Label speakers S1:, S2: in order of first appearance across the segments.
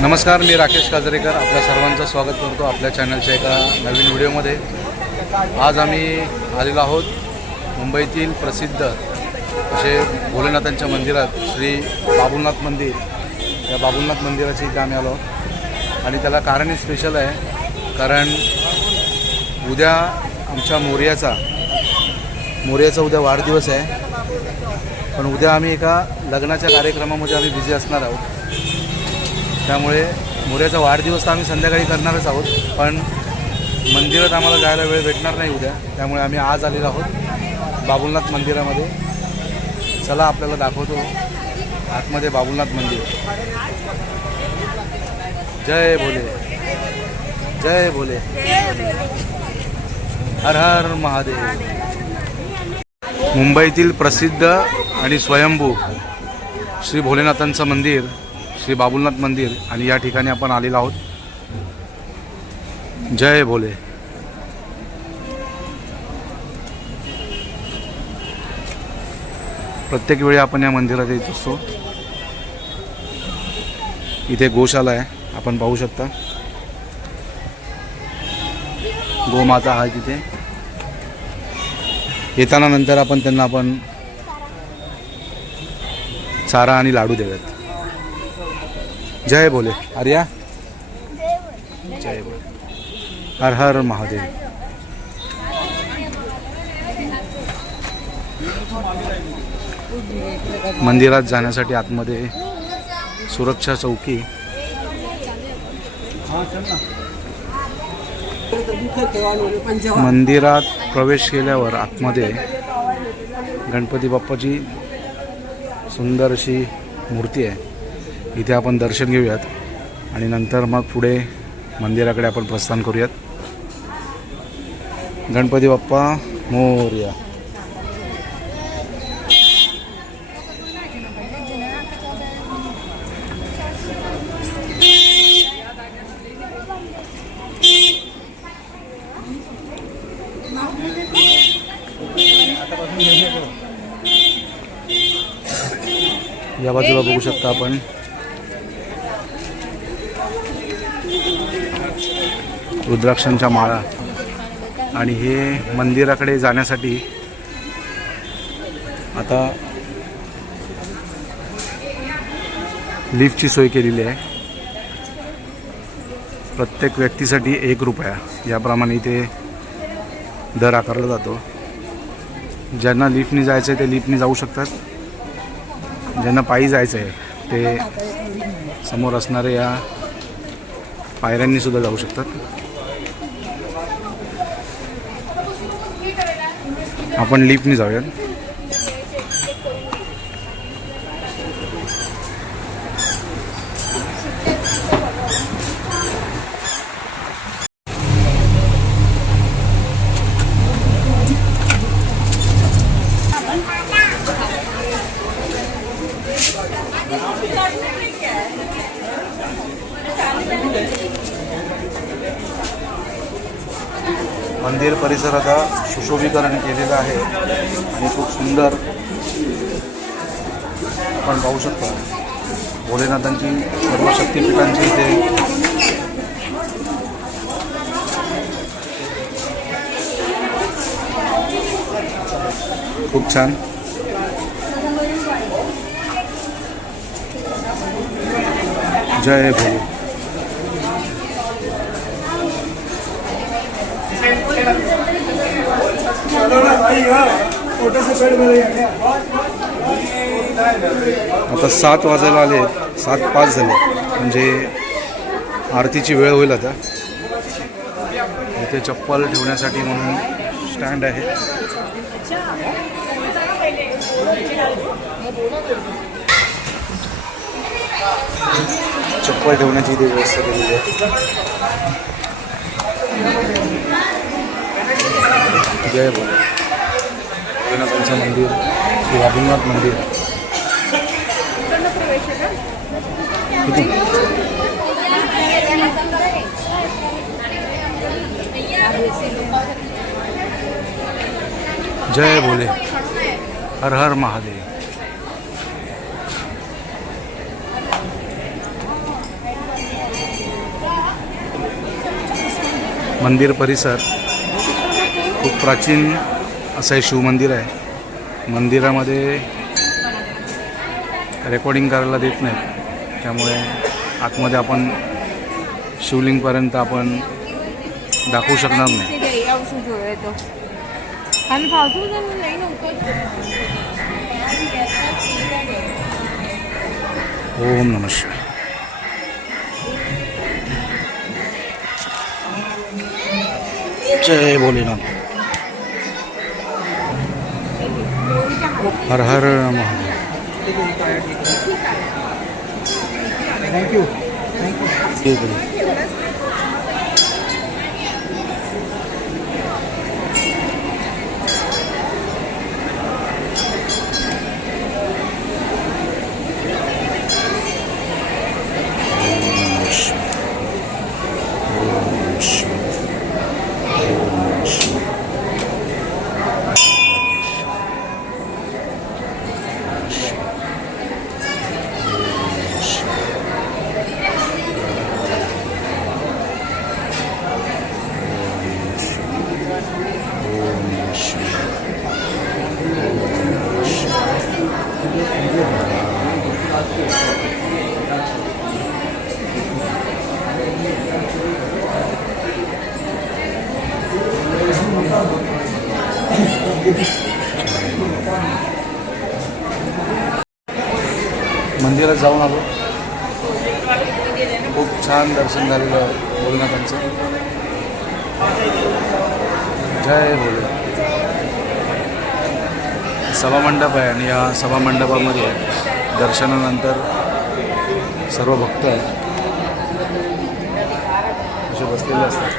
S1: नमस्कार मी राकेश काजरेकर. आपल्या सर्वांचं स्वागत करतो आपल्या चॅनलच्या एका नवीन व्हिडिओमध्ये. आज आम्ही आलेलो आहोत मुंबईतील प्रसिद्ध असे भोलेनाथांच्या मंदिरात श्री बाबुलनाथ मंदिर. या बाबुलनाथ मंदिराची इथे आम्ही आलो आणि त्याला कारणही स्पेशल आहे कारण उद्या आमच्या मोर्याचा मोर्याचा उद्या वाढदिवस आहे. पण उद्या आम्ही एका लग्नाच्या कार्यक्रमामध्ये आम्ही बिझी असणार आहोत. त्यामुळे मोर्याचा वाढदिवस तर आम्ही संध्याकाळी करणारच आहोत पण मंदिरात आम्हाला जायला वेळ भेटणार नाही उद्या. त्यामुळे आम्ही आज आलेलो आहोत बाबुलनाथ मंदिरामध्ये. चला आपल्याला दाखवतो आतमध्ये बाबुलनाथ मंदिर. जय भोले. जय भोले. हर हर महादेव. मुंबईतील प्रसिद्ध आणि स्वयंभू श्री भोलेनाथांचं मंदिर श्री बाबुलनाथ मंदिर आणि या ठिकाणी आपण आलेलो आहोत. जय भोले. प्रत्येक वेळी आपण या मंदिरात येत असतो. इथे गोशाला आहे आपण पाहू शकता. गोमाता आहे तिथे. येताना नंतर आपण त्यांना आपण चारा आणि लाडू देऊयात. जय बोले। आर्या? जय बोले हर हर महादेव। मंदिरात जाण्यासाठी आतमध्ये सुरक्षा चौकी। मंदिरात प्रवेश केल्यावर आतमध्ये गणपती बाप्पाची सुंदर अशी मूर्ती आहे। इथे आपण दर्शन घेऊयात. आणि नंतर मग पुढे मंदिराकडे आपण प्रस्थान करूयात. गणपती बाप्पा मोर्या. या बाजूला बघू शकता आपण. रुद्राक्षांच्या माळा आणि हे मंदिराकडे जाण्यासाठी आता लिफ्टची सोय केलेली आहे. प्रत्येक व्यक्तीसाठी एक रुपया याप्रमाणे इथे दर आकारला जातो. ज्यांना लिफ्टनी जायचं आहे ते लिफ्टनी जाऊ शकतात. ज्यांना पायी जायचं आहे ते समोर असणाऱ्या या पायऱ्यांनीसुद्धा जाऊ शकतात. आपण लिफ्टने जाऊयात मंदिर परिसर आता सुशोभीकरण केलेलं आहे आणि खूप सुंदर आपण पाहू शकतो. भोलेनाथांची सर्व शक्तिपीठांची इथे खूप छान. जय भोले. आता सात वाजायला आले सात पाच झाले. म्हणजे आरतीची वेळ होईल आता. इथे चप्पल ठेवण्यासाठी म्हणून स्टँड आहे. चप्पल ठेवण्याची इथे व्यवस्था केलेली आहे. जय बोला भोलेनाथांचं मंदिर श्री वादीनाथ मंदिर. जय भोले. हर हर महादेव. मंदिर परिसर. खूप प्राचीन असं हे शिवमंदिर आहे. मंदिरामध्ये रेकॉर्डिंग करायला देत नाहीत. त्यामुळे आतमध्ये आपण शिवलिंगपर्यंत आपण दाखवू शकणार नाही. ओम नमस्कार जय भोलेनाथ. हर हर महादेव।
S2: थँक्यू
S1: मंदिरात जाऊन आलो. खूप छान दर्शन झालेलं भोलनाथांचं. जय भोले. सभामंडप आहे आणि या सभामंडपामध्ये दर्शनानंतर सर्व भक्त असे बसलेले असतात.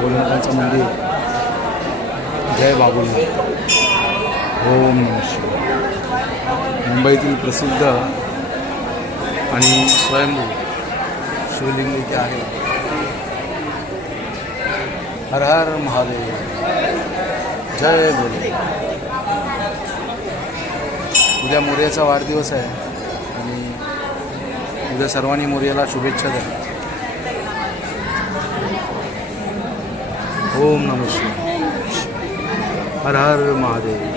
S1: भोलनाथांचं मंदिर. जय बाबुल. ओम शिवाय. मुंबईतील प्रसिद्ध आणि स्वयंभू शिवलिंग इथे आहे. हर हर महादेव जय बोले. उद्या मोर्याचा वाढदिवस आहे आणि उद्या सर्वांनी मोर्याला शुभेच्छा द्या. ओम नमस्कार शिवाय. हर हर महादेव.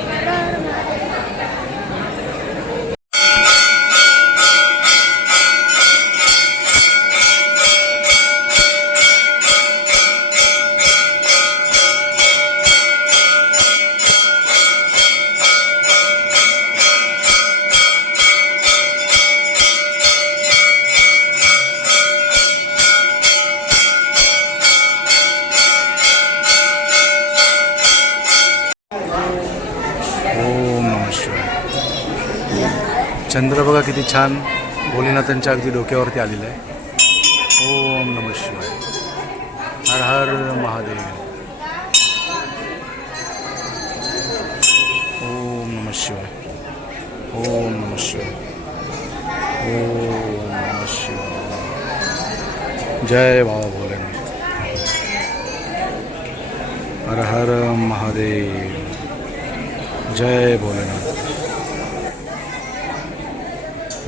S1: चंद्र बघा किती छान भोलेनाथांच्या अगदी डोक्यावरती आलेलं आहे. ओम नम शिवाय. हर हर महादेव. ओम नम शिवाय. ओम नम शिवाय. ओम नम शिवाय. जय बाबा भोलेनाथ. हर हर महादेव. जय भोलेनाथ.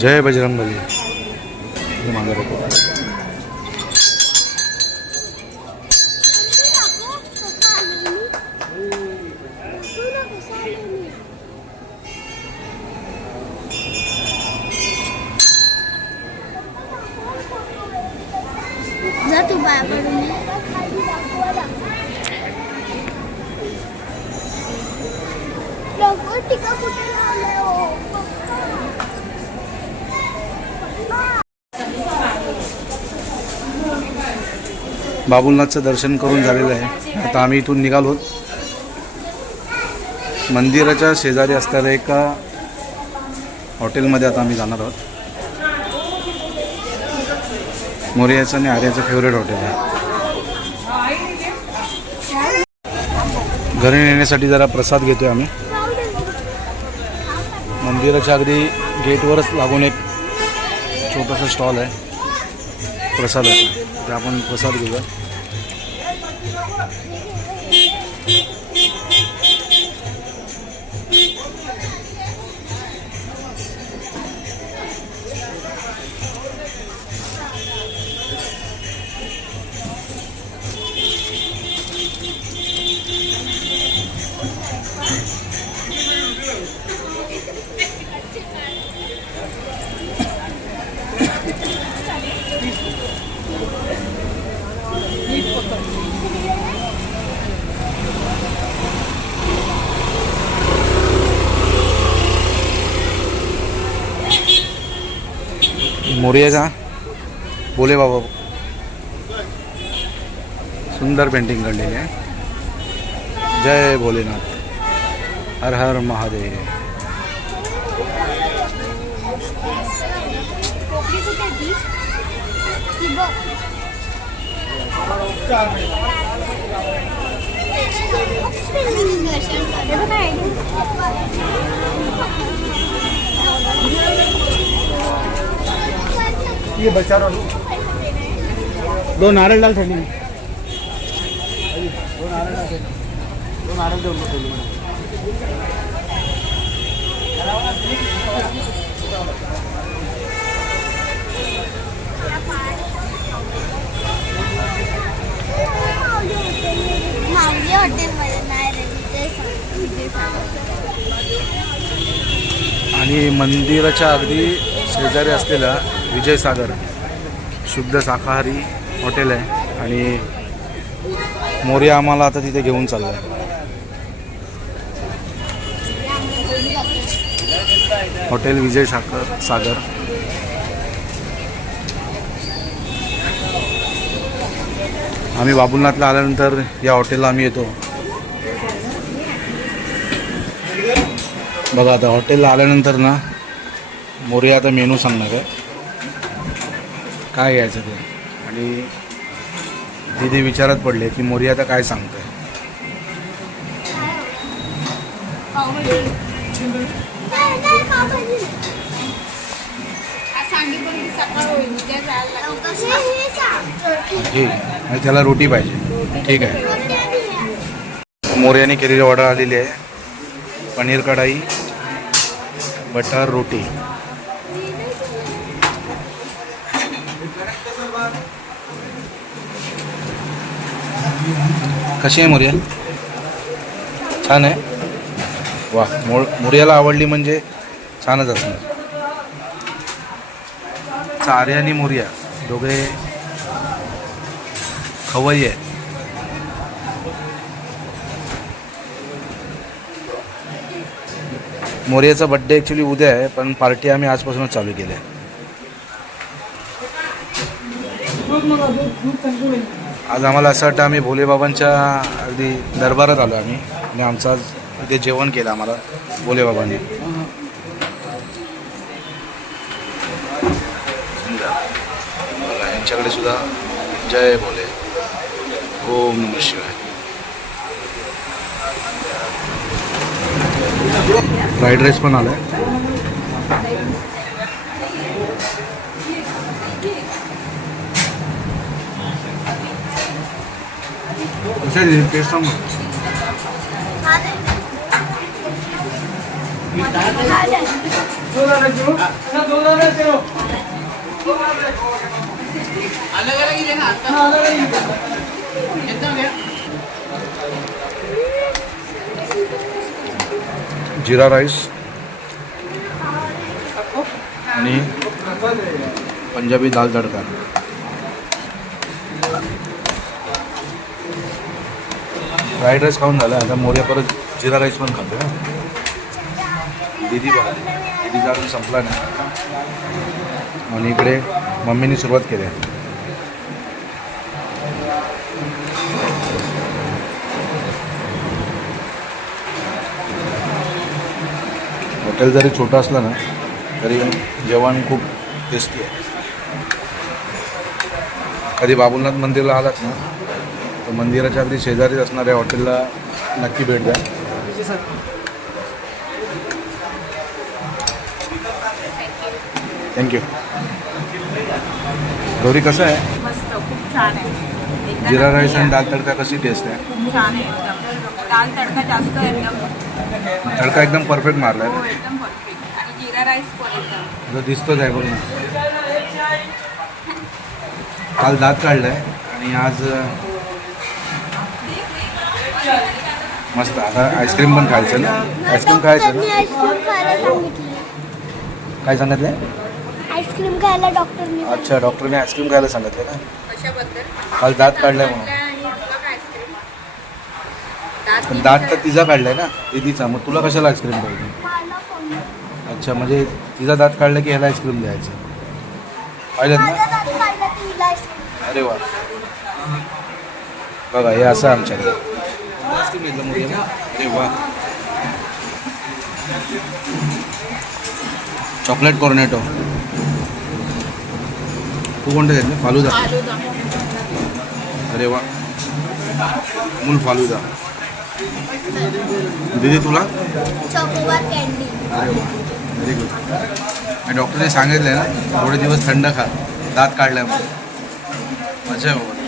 S1: जय बजरंग बली हे मागं बघू.
S3: जा तू बाय पडून ये. लोकं टीका कुठे लावलंय हो?
S1: बाबुलनाथचं दर्शन करून झालेलं आहे. आता आम्ही इथून निघालो. मंदिराच्या शेजारी असणाऱ्या एका हॉटेलमध्ये आता आम्ही जाणार आहोत. मोर्याचं आणि आर्याचं फेवरेट हॉटेल आहे. घरी नेण्यासाठी जरा प्रसाद घेतोय आम्ही. मंदिराच्या अगदी गेटवरच लागून एक छोटासा स्टॉल आहे. प्रसादाचा ते आपण प्रसाद घेऊया. मोरियाचा बोले बाबा। सुंदर पेंटिंग काढलेली आहे जय भोलेनाथ। हर हर महादेव।
S2: ये बचा रहा दो नारियल डाल थंडी में। दो नारियल डाल दो नारियल उनको
S3: हॉटेलमध्ये नाही रे
S1: आणि मंदिराच्या अगदी शेजारी असलेला विजय सागर शुद्ध शाकाहारी हॉटेल आहे आणि मोर्या आम्हाला आता तिथे घेऊन चालला आहे हॉटेल विजय सागर. सागर आम्ही बाबुलनाथला आल्यानंतर या हॉटेलला आम्ही येतो. बघा आता हॉटेलला आल्यानंतर ना मोर्या आता मेनू सांगणार आहे. काय घ्यायचं ते? आणि दिदी विचारात पडले की मोर्या आता काय सांगतंय. ठीक आणि त्याला रोटी पाहिजे. ठीक आहे. मोर्याने केलेली ऑर्डर आलेली आहे. पनीर कढाई बटर रोटी. कशी आहे मोर्या? छान आहे. वा मोर मोर्याला आवडली म्हणजे छानच असणार. चार्या आणि मोर्या दोघे खवय्ये. आहेत मोर्याचा बड्डे ॲक्च्युली उद्या आहे पण पार्टी आम्ही आजपासूनच चालू केली आहे. आज आम्हाला असं वाटतं आम्ही भोलेबाबांच्या अगदी दरबारात आलो आम्ही. आणि आमचं आज इथे जेवण केलं आम्हाला भोलेबाबांनी यांच्याकडे सुद्धा जय भोले. ओम नम शिवाय. फ्राईड राईस पण
S3: ले.
S1: जिरा राईस आणि पंजाबी दाल तडका फ्राईड राईस खाऊन झालं आता मोर्या परत जिरा राईस पण खातो ना. दिदी बघा दिदीचा अजून संपला नाही. आणि इकडे मम्मीनी सुरुवात केली आहे. हॉटेल जरी छोटं असलं ना तरी जेवण खूप टेस्टी आहे. कधी बाबुलनाथ मंदिरला आलात ना तर मंदिराच्या अगदी शेजारीच असणाऱ्या हॉटेलला नक्की भेट द्या. थँक्यू गौरी कसं आहे?
S4: मस्त खूप छान आहे. एकदम
S1: जिरा राईस आणि दाल तडका कशी टेस्ट आहे?
S4: आहे. खूप छान आहे एकदम. दाल तडका जास्त आहे एकदम.
S1: तडका एकदम परफेक्ट मारला
S4: हो
S1: आहे
S4: एकदम परफेक्ट आणि जिरा राईस पण एकदम.
S1: दिसतोच आहे बघ ना. काल दात काढलाय आणि आज अं, मस्त. आता आईस्क्रीम पण खायचं ना? आईस्क्रीम खायचं ना?
S3: सांगितली
S1: काय सांगितलंय?
S3: आईस्क्रीम खायला डॉक्टरनी.
S1: अच्छा डॉक्टरने आईस्क्रीम खायला सांगितलं ना? काल दात काढलाय म्हणून.
S4: दात
S1: पण दात तर तिचा काढलाय ना? दीदीचा मग तुला कशाला आईस्क्रीम पाहिजे अच्छा म्हणजे तिचा दात काढला की ह्याला आईस्क्रीम द्यायचं? पाहिलं ना? अरे वा. बघा हे असं आमच्याकडे. घेतलं अरे वा चॉकलेट कॉर्नेटो तू कोणतं घेतलं? फालुदा. अरे वा. मूल फालुदा. दीदी तुला? अरे वा. व्हेरी गुड आणि डॉक्टरने सांगितलं ना थोडे दिवस थंड खा. दात काढल्यामुळे मजा आहे बाबा.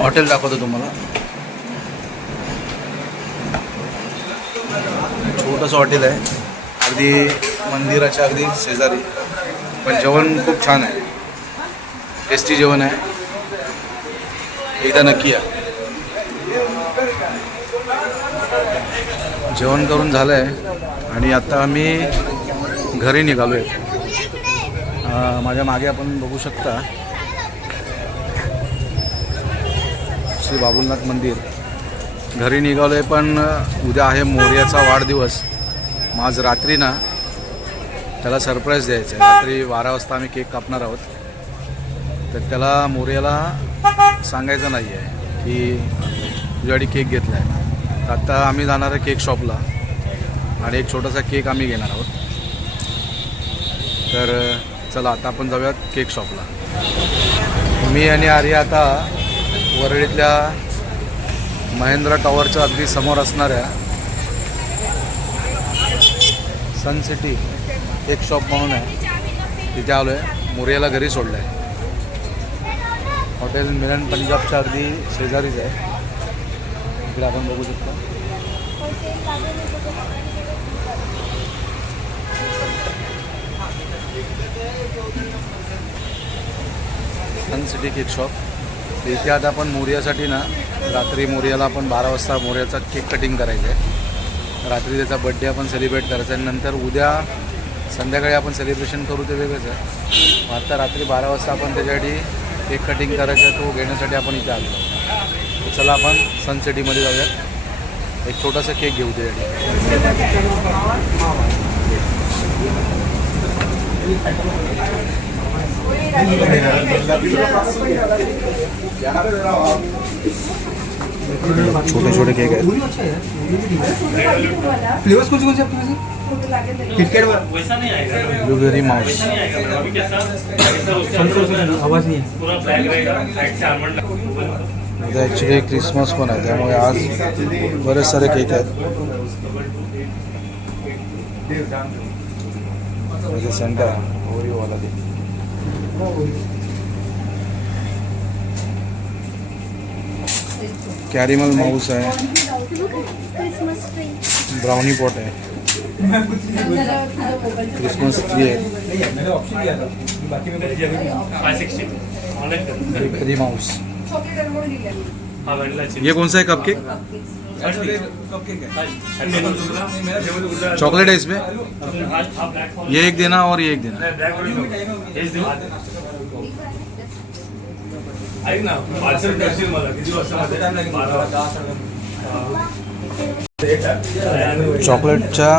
S1: हॉटेल दाखवतो तुम्हाला. छोटंसं हॉटेल आहे. अगदी मंदिराच्या अगदी शेजारी. पण जेवण खूप छान आहे. टेस्टी जेवण आहे. एकदा नक्की या. जेवण करून झालं आहे आणि आता आम्ही घरी निघालो आहे माझ्या मागे आपण बघू शकता. श्री बाबुलनाथ मंदिर. घरी निघालो आहे पण उद्या आहे मोर्याचा वाढदिवस. मग आज रात्री ना त्याला सरप्राईज द्यायचं आहे रात्री बारा वाजता आम्ही केक कापणार आहोत. तर त्याला मोर्याला सांगायचं नाही आहे की तुझ्यासाठी केक घेतला आहे तर आत्ता आम्ही जाणार आहे केक शॉपला आणि एक छोटासा केक आम्ही घेणार आहोत. तर चला आता आपण जाऊयात केक शॉपला मी आणि आर्या आता वरळीतल्या महेंद्रा टॉवरच्या अगदी समोर असणाऱ्या सन सिटी एक शॉप म्हणून आहे. तिथे आलो आहे मोर्याला घरी सोडलं आहे हॉटेल मिलन पंजाबच्या अगदी शेजारीच आहे. इकडे आपण बघू शकतो. सन सिटी केक शॉप इथे आता आपण मोर्यासाठी ना रात्री मोर्याला आपण बारा वाजता मोर्याचा केक कटिंग करायचं आहे रात्री त्याचा बड्डे आपण सेलिब्रेट करायचा आहे नंतर उद्या संध्याकाळी आपण सेलिब्रेशन करू ते वेगळंच आहे. आता रात्री बारा वाजता आपण त्याच्यासाठी केक कटिंग करायचा आहे तो घेण्यासाठी आपण इथे आलो. चला आपण सनसिटीमध्ये जाऊया जाऊयात. एक छोटासा केक घेऊ त्यासाठी. छोटे छोटे केक आहेत
S2: फ्लेवर्स कौन से कौन से? आपके पास किटकैट
S5: वैसा नहीं आएगा
S1: ब्लूबेरी माउस
S5: नहीं आएगा अभी कैसा कैसा उसका
S2: आवाज नहीं
S5: पूरा ब्लैक रहेगा साइड से आलमंड
S1: आता ॲक्च्युली क्रिसमस पण आहे त्यामुळे आज बरेच सारे केक आहेत इथे सेंटर ओरिओवाला ते कैरिमल
S3: माउस है।
S1: ब्राउनी पॉट है। क्रिसमस ट्री
S5: है।
S1: बेरी माउस ये कौन सा है
S5: कपकेक
S1: चॉकलेट है इसमें। ये एक देना और ये एक देना।
S5: ऐक ना पार्सल करशील मला. किती बारा वाजता
S1: चॉकलेटच्या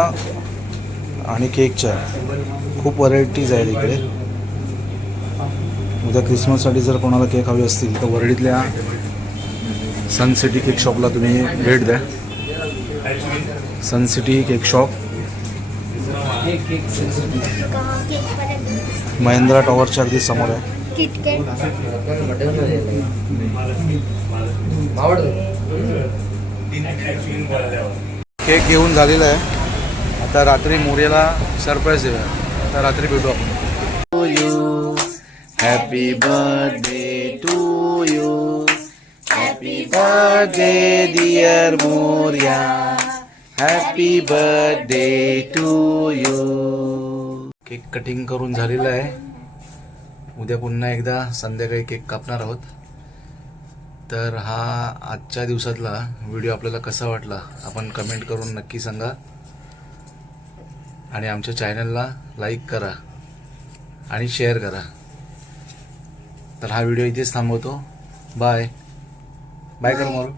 S1: आणि केकच्या खूप व्हरायटीज आहेत इकडे. उद्या क्रिसमससाठी जर कोणाला केक हवे असतील तर वरळीतल्या सन सिटी केक शॉपला तुम्ही भेट द्या. Sun City cake shop Mahindra टॉवरच्या अगदी समोर आहे.
S3: किटकॅट
S1: केक घेऊन झालेला आहे. आता रात्री मोर्याला सरप्राईज देऊया. आता रात्री भेटू आपण. Happy birthday to you happy birthday dear Morya happy birthday to you cake cutting करून झालेला आहे. उद्या पुन्हा एकदा संध्याकाळी केक कापणार आहोत. तर हा आजच्या दिवसातला व्हिडिओ आपल्याला कसा वाटला आपण कमेंट करून नक्की सांगा. आणि आमच्या चॅनलला लाईक करा आणि शेअर करा. तर हा व्हिडिओ इथेच थांबवतो. बाय. बाय कर मारू.